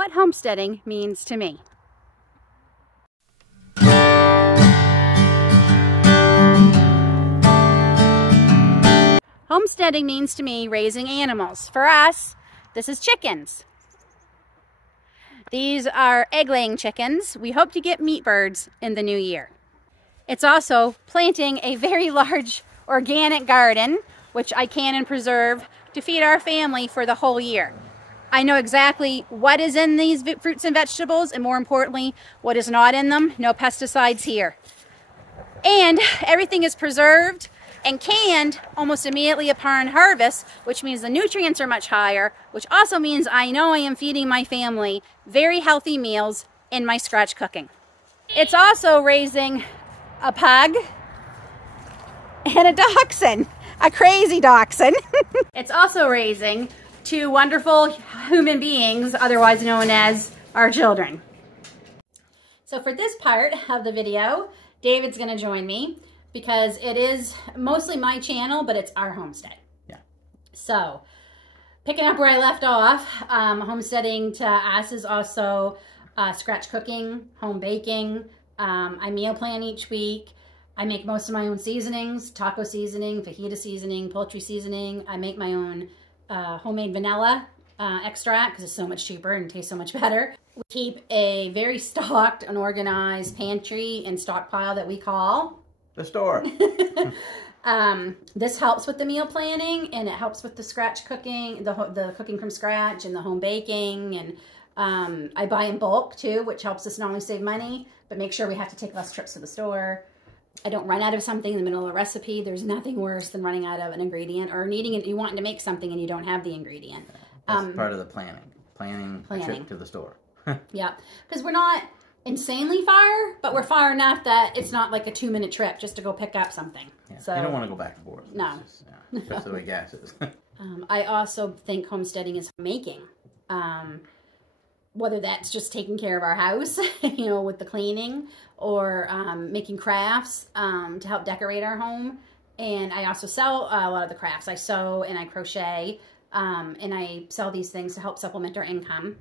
what homesteading means to me. Homesteading means to me raising animals. For us, this is chickens. These are egg-laying chickens. We hope to get meat birds in the new year. It's also planting a very large organic garden, which I can and preserve to feed our family for the whole year. I know exactly what is in these fruits and vegetables, and more importantly, what is not in them. No pesticides here. And everything is preserved and canned almost immediately upon harvest, which means the nutrients are much higher, which also means I know I am feeding my family very healthy meals in my scratch cooking. It's also raising a pug and a dachshund, a crazy dachshund. It's also raising two wonderful human beings, otherwise known as our children. So for this part of the video, David's gonna join me, because it is mostly my channel, but it's our homestead. Yeah. So, picking up where I left off, homesteading to us is also scratch cooking, home baking. I meal plan each week. I make most of my own seasonings, taco seasoning, fajita seasoning, poultry seasoning. I make my own homemade vanilla extract because it's so much cheaper and tastes so much better. We keep a very stocked and organized pantry and stockpile that we call the store. This helps with the meal planning, and it helps with the scratch cooking, the cooking from scratch and the home baking. And I buy in bulk too, which helps us not only save money, but make sure we have to take less trips to the store. I don't run out of something in the middle of a recipe. There's nothing worse than running out of an ingredient or needing it. You wanting to make something and you don't have the ingredient. That's part of the planning. A trip to the store. Yeah, because we're not insanely far, but we're far enough that it's not like a 2-minute trip just to go pick up something. Yeah. So you don't want to go back and forth. No. Just, that's the way gas is. I also think homesteading is making. Whether that's just taking care of our house, you know, with the cleaning, or making crafts to help decorate our home. And I also sell a lot of the crafts. I sew and I crochet, and I sell these things to help supplement our income.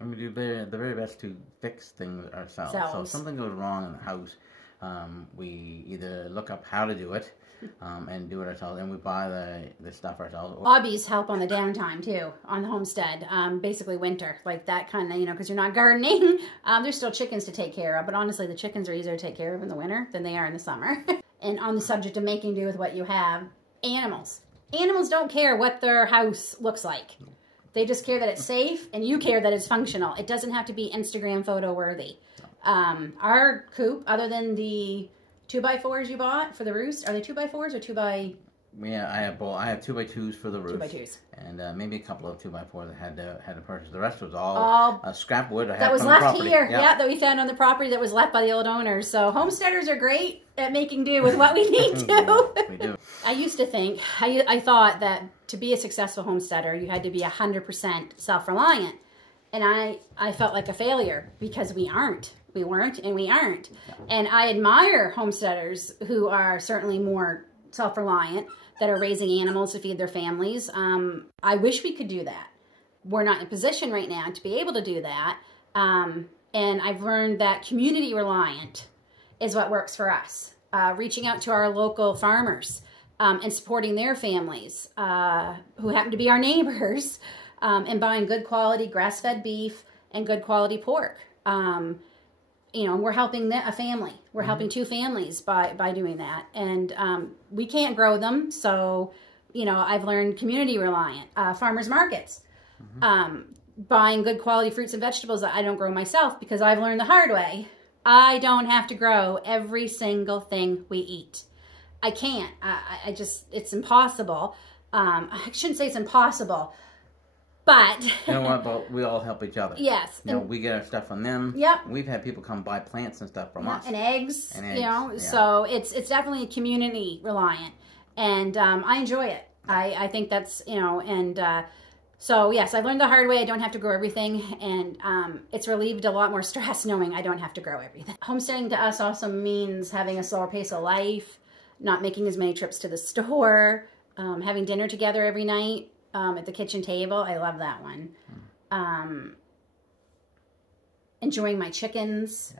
And we do the very best to fix things ourselves. So if something goes wrong in the house, we either look up how to do it and do it ourselves, and we buy the stuff ourselves. Hobbies help on the downtime too, on the homestead. Basically winter, like that kind of, you know, because you're not gardening. There's still chickens to take care of, but honestly the chickens are easier to take care of in the winter than they are in the summer. And on the subject of making do with what you have, animals. Animals don't care what their house looks like. They just care that it's safe, and you care that it's functional. It doesn't have to be Instagram photo worthy. Our coop, other than the 2x4s you bought for the roost, are they 2x4s or 2x? Yeah, I have both. I have 2x2s for the roof. 2x2s. And maybe a couple of 2x4s I had to purchase. The rest was all scrap wood I had that was from left the property. Here. Yeah, that we found on the property that was left by the old owners. So homesteaders are great at making do with what we need to. Yeah, we do. I used to think, I thought that to be a successful homesteader, you had to be 100% self-reliant. And I felt like a failure because we aren't. We weren't and we aren't. No. And I admire homesteaders who are certainly more self-reliant, that are raising animals to feed their families. I wish we could do that. We're not in a position right now to be able to do that. And I've learned that community reliant is what works for us. Reaching out to our local farmers and supporting their families who happen to be our neighbors, and buying good quality grass-fed beef and good quality pork. You know, we're helping a family. We're helping two families by doing that. And we can't grow them. So, you know, I've learned community reliant, farmers markets, buying good quality fruits and vegetables that I don't grow myself, because I've learned the hard way. I don't have to grow every single thing we eat. I can't. I just, it's impossible. I shouldn't say it's impossible. But you know what? But we all help each other. Yes. You know, we get our stuff from them. Yep. We've had people come buy plants and stuff from us. And eggs. And eggs. You know, so it's definitely community reliant, and I enjoy it. I think that's, you know, and so yes, I learned the hard way. I don't have to grow everything, and it's relieved a lot more stress knowing I don't have to grow everything. Homesteading to us also means having a slower pace of life, not making as many trips to the store, having dinner together every night. At the kitchen table. I love that one. enjoying my chickens,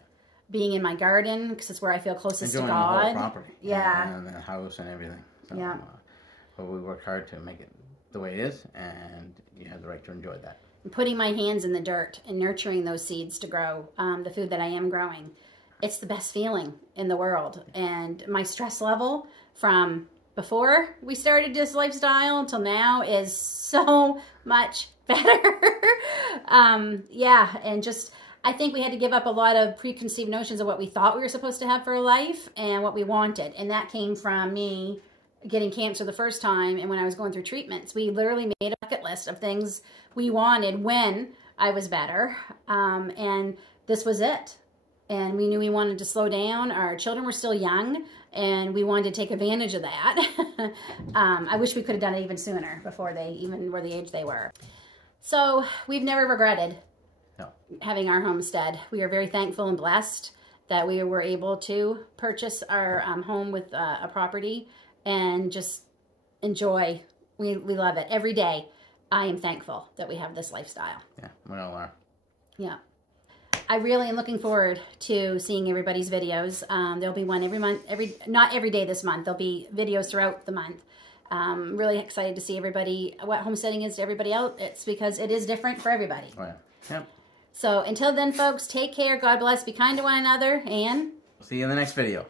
being in my garden, because it's where I feel closest enjoying to God. the whole property. Yeah. And the house and everything. So, Yeah. But we work hard to make it the way it is, and you have the right to enjoy that. Putting my hands in the dirt and nurturing those seeds to grow the food that I am growing. It's the best feeling in the world. And my stress level from before we started this lifestyle until now is so much better. Yeah, and just, I think we had to give up a lot of preconceived notions of what we thought we were supposed to have for a life and what we wanted. And that came from me getting cancer the first time, and when I was going through treatments, we literally made a bucket list of things we wanted when I was better, and this was it. And we knew we wanted to slow down. Our children were still young, and we wanted to take advantage of that. I wish we could have done it even sooner, before they even were the age they were. So we've never regretted having our homestead. We are very thankful and blessed that we were able to purchase our home with a property and just enjoy. We love it. Every day, I am thankful that we have this lifestyle. Yeah, we all are. Yeah. I really am looking forward to seeing everybody's videos. There'll be one every month, not every day this month. There'll be videos throughout the month. Really excited to see everybody, what homesteading is to everybody else. It's because it is different for everybody. Oh, yeah. Yep. So until then, folks, take care. God bless. Be kind to one another, and see you in the next video.